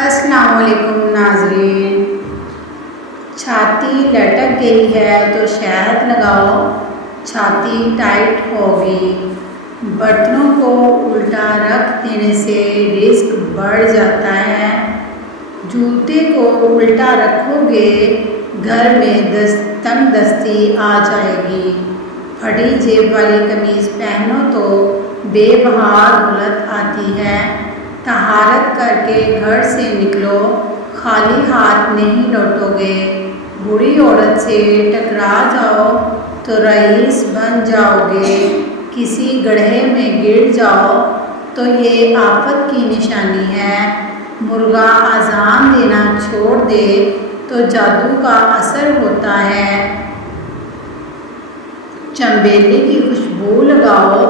السلام علیکم ناظرین۔ چھاتی لٹک گئی ہے تو شہد لگاؤ، چھاتی ٹائٹ ہوگی۔ برتنوں کو الٹا رکھ دینے سے رزق بڑھ جاتا ہے۔ جوتے کو الٹا رکھو گے گھر میں تنگ دستی آ جائے گی۔ پھٹی جیب والی قمیض پہنو تو بے بہار حالت آتی ہے۔ طہارت کر کے گھر سے نکلو، خالی ہاتھ نہیں لوٹو گے۔ بوڑھی عورت سے ٹکرا جاؤ تو رئیس بن جاؤ گے۔ کسی گڑھے میں گر جاؤ تو یہ آفت کی نشانی ہے۔ مرغا اذان دینا چھوڑ دے تو جادو کا اثر ہوتا ہے۔ چنبیلی کی خوشبو لگاؤ،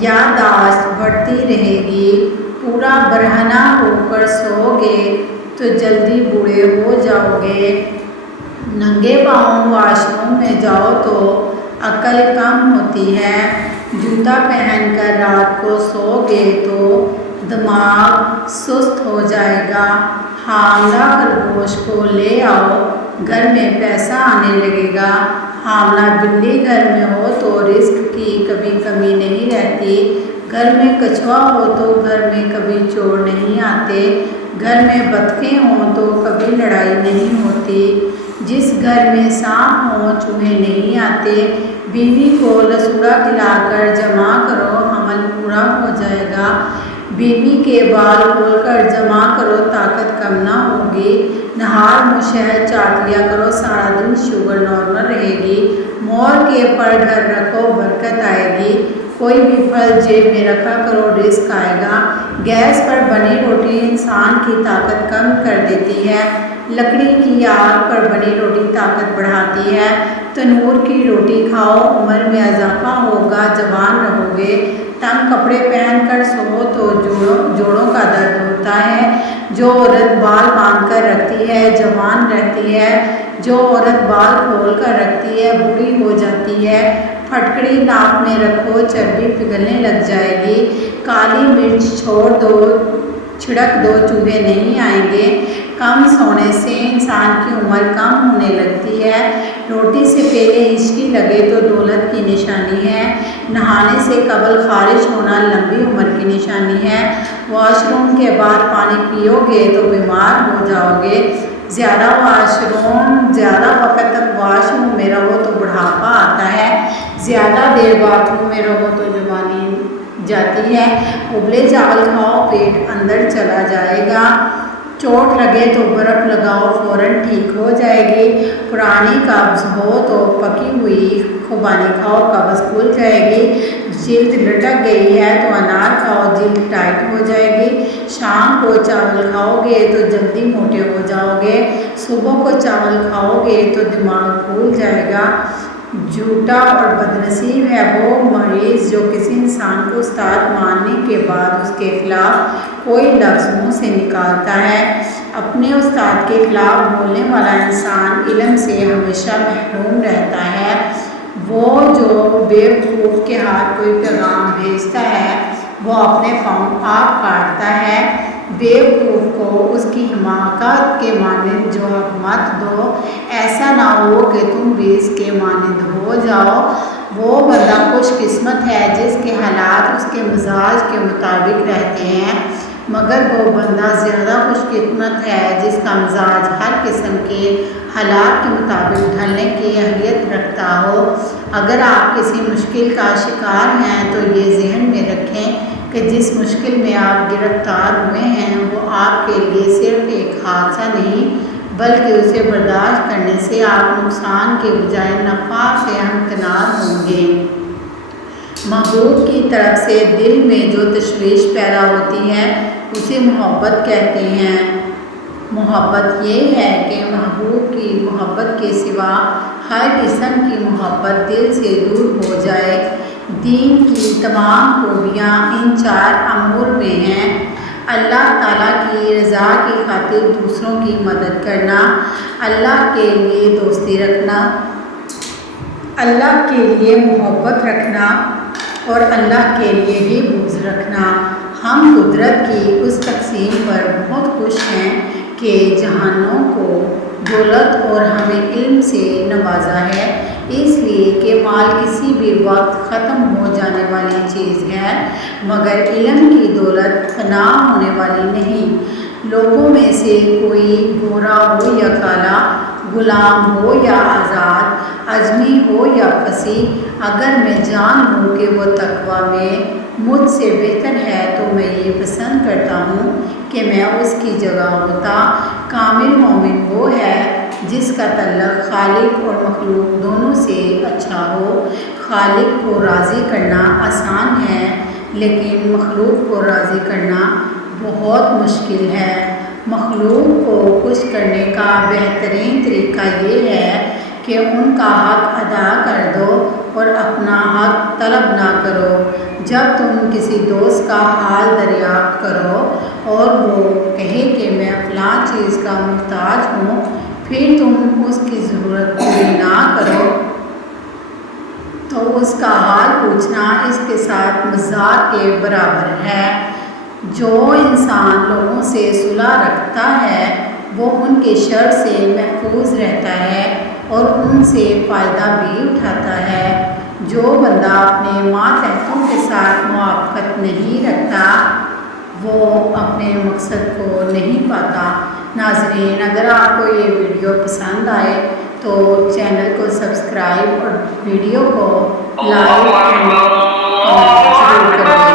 یادداشت بڑھتی رہے گی۔ پورا برہنہ ہو کر سو گے تو جلدی بوڑھے ہو جاؤ گے۔ ننگے پاؤں واش روم میں جاؤ تو عقل کم ہوتی ہے۔ جوتا پہن کر رات کو سو گے تو دماغ سست ہو جائے گا۔ حاملہ خرگوش کو لے آؤ، گھر میں پیسہ آنے لگے گا۔ حاملہ بلی گھر میں ہو تو رزق کی کبھی کمی نہیں رہتی۔ گھر میں کچھوا ہو تو گھر میں کبھی چور نہیں آتے۔ گھر میں بطخیں ہوں تو کبھی لڑائی نہیں ہوتی۔ جس گھر میں سانپ ہوں چوہے نہیں آتے۔ بیوی کو لسوڑا کھلا کر جمع کرو، حمل پورا ہو جائے گا۔ بیوی کے بال کھول کر جمع کرو، طاقت کم نہ ہوگی۔ نہار منہ شہد چاٹ لیا کرو، سارا دن شوگر نارمل رہے گی۔ مور کے پر گھر رکھو، برکت آئے گی۔ کوئی بھی پھل جیب میں رکھا کرو، رزق آئے گا۔ گیس پر بنی روٹی انسان کی طاقت کم کر دیتی ہے۔ لکڑی کی آگ پر بنی روٹی طاقت بڑھاتی ہے۔ تنور کی روٹی کھاؤ، عمر میں اضافہ ہوگا، جوان رہو گے۔ تنگ کپڑے پہن کر سو تو جوڑوں کا درد ہوتا ہے۔ جو عورت بال باندھ کر رکھتی ہے جوان رہتی ہے، جو عورت بال کھول کر رکھتی ہے بوڑھی ہو جاتی ہے۔ پھٹکڑی ناک میں رکھو، چربی پگھلنے لگ جائے گی۔ کالی مرچ چھڑک دو، چوہے نہیں آئیں گے۔ کم سونے سے انسان کی عمر کم ہونے لگتی ہے۔ روٹی سے پہلے ہچکی لگے تو دولت کی نشانی ہے۔ نہانے سے قبل خارش ہونا لمبی عمر کی نشانی ہے۔ واش روم کے بعد پانی پیو گے تو بیمار ہو جاؤ گے۔ زیادہ وقت تک واش روم میں رہو تو بڑھاپا آتا ہے۔ زیادہ دیر باتھ روم میں رہو تو جوانی جاتی ہے۔ ابلے چاول کھاؤ، پیٹ اندر چلا جائے گا۔ چوٹ لگے تو برف لگاؤ، فوراً ٹھیک ہو جائے گی۔ پرانی قبض ہو تو پکی ہوئی خوبانی کھاؤ، قبض کھل جائے گی۔ جلد لٹک گئی ہے تو انار کھاؤ، جلد ٹائٹ ہو جائے گی۔ شام کو چاول کھاؤ گے تو جلدی موٹے ہو جاؤ گے۔ صبح کو چاول کھاؤ گے تو دماغ پھول جائے گا۔ جھوٹا اور بدنصیب ہے وہ مریض جو کسی انسان کو استاد ماننے کے بعد اس کے خلاف کوئی لفظ منہ سے نکالتا ہے۔ اپنے استاد کے خلاف بولنے والا انسان علم سے ہمیشہ محروم رہتا ہے۔ وہ جو بیوقوف کے ہاتھ کوئی پیغام بھیجتا ہے وہ اپنے پاؤں آپ کاٹتا ہے۔ بیوقوف کو اس کی حماقت کے مانند جواب مت دو، ایسا نہ ہو کہ تم بھی اس کے مانند ہو جاؤ۔ وہ بندہ خوش قسمت ہے جس کے حالات اس کے مزاج کے مطابق رہتے ہیں، مگر وہ بندہ زیادہ خوش قسمت ہے جس کا مزاج ہر قسم کے حالات کے مطابق ڈھلنے کی اہلیت رکھتا ہو۔ اگر آپ کسی مشکل کا شکار ہیں تو یہ ذہن میں رکھیں کہ جس مشکل میں آپ گرفتار ہوئے ہیں وہ آپ کے لیے صرف ایک حادثہ نہیں بلکہ اسے برداشت کرنے سے آپ نقصان کے بجائے نفع سے ہمکنار ہوں گے۔ محبوب کی طرف سے دل میں جو تشویش پیدا ہوتی ہے اسے محبت کہتے ہیں۔ محبت یہ ہے کہ محبوب کی محبت کے سوا ہر قسم کی محبت دل سے دور ہو جائے۔ دین کی تمام خوبیاں ان 4 امور میں ہیں: اللہ تعالیٰ کی رضا کی خاطر دوسروں کی مدد کرنا، اللہ کے لیے دوستی رکھنا، اللہ کے لیے محبت رکھنا اور اللہ کے لیے ہی بغض رکھنا۔ ہم قدرت کی اس تقسیم پر بہت خوش ہیں کہ جہانوں کو دولت اور ہمیں علم سے نوازا ہے، اس لیے کہ مال کسی بھی وقت ختم ہو جانے والی چیز ہے، مگر علم کی دولت فنا ہونے والی نہیں۔ لوگوں میں سے کوئی گورا ہو یا کالا، غلام ہو یا آزاد، اجمی ہو یا فصیح، اگر میں جان لوں کہ وہ تقویٰ میں مجھ سے بہتر ہے تو میں یہ پسند کرتا ہوں کہ میں اس کی جگہ ہوتا۔ کامل مومن وہ ہے جس کا تعلق خالق اور مخلوق دونوں سے اچھا ہو۔ خالق کو راضی کرنا آسان ہے، لیکن مخلوق کو راضی کرنا بہت مشکل ہے۔ مخلوق کو خوش کرنے کا بہترین طریقہ یہ ہے کہ ان کا حق ادا کر دو اور اپنا حق طلب نہ کرو۔ جب تم کسی دوست کا حال دریافت کرو اور وہ کہے کہ میں فلاں چیز کا محتاج ہوں، پھر تم اس کی ضرورت پوری نہ کرو تو اس کا حال پوچھنا اس کے ساتھ مذاق کے برابر ہے۔ جو انسان لوگوں سے صلح رکھتا ہے وہ ان کے شر سے محفوظ رہتا ہے اور ان سے فائدہ بھی اٹھاتا ہے۔ جو بندہ اپنے ماتحتوں کے ساتھ موافقت نہیں رکھتا وہ اپنے مقصد کو نہیں پاتا۔ ناظرین، اگر آپ کو یہ ویڈیو پسند آئے تو چینل کو سبسکرائب اور ویڈیو کو لائک ضرور کریں۔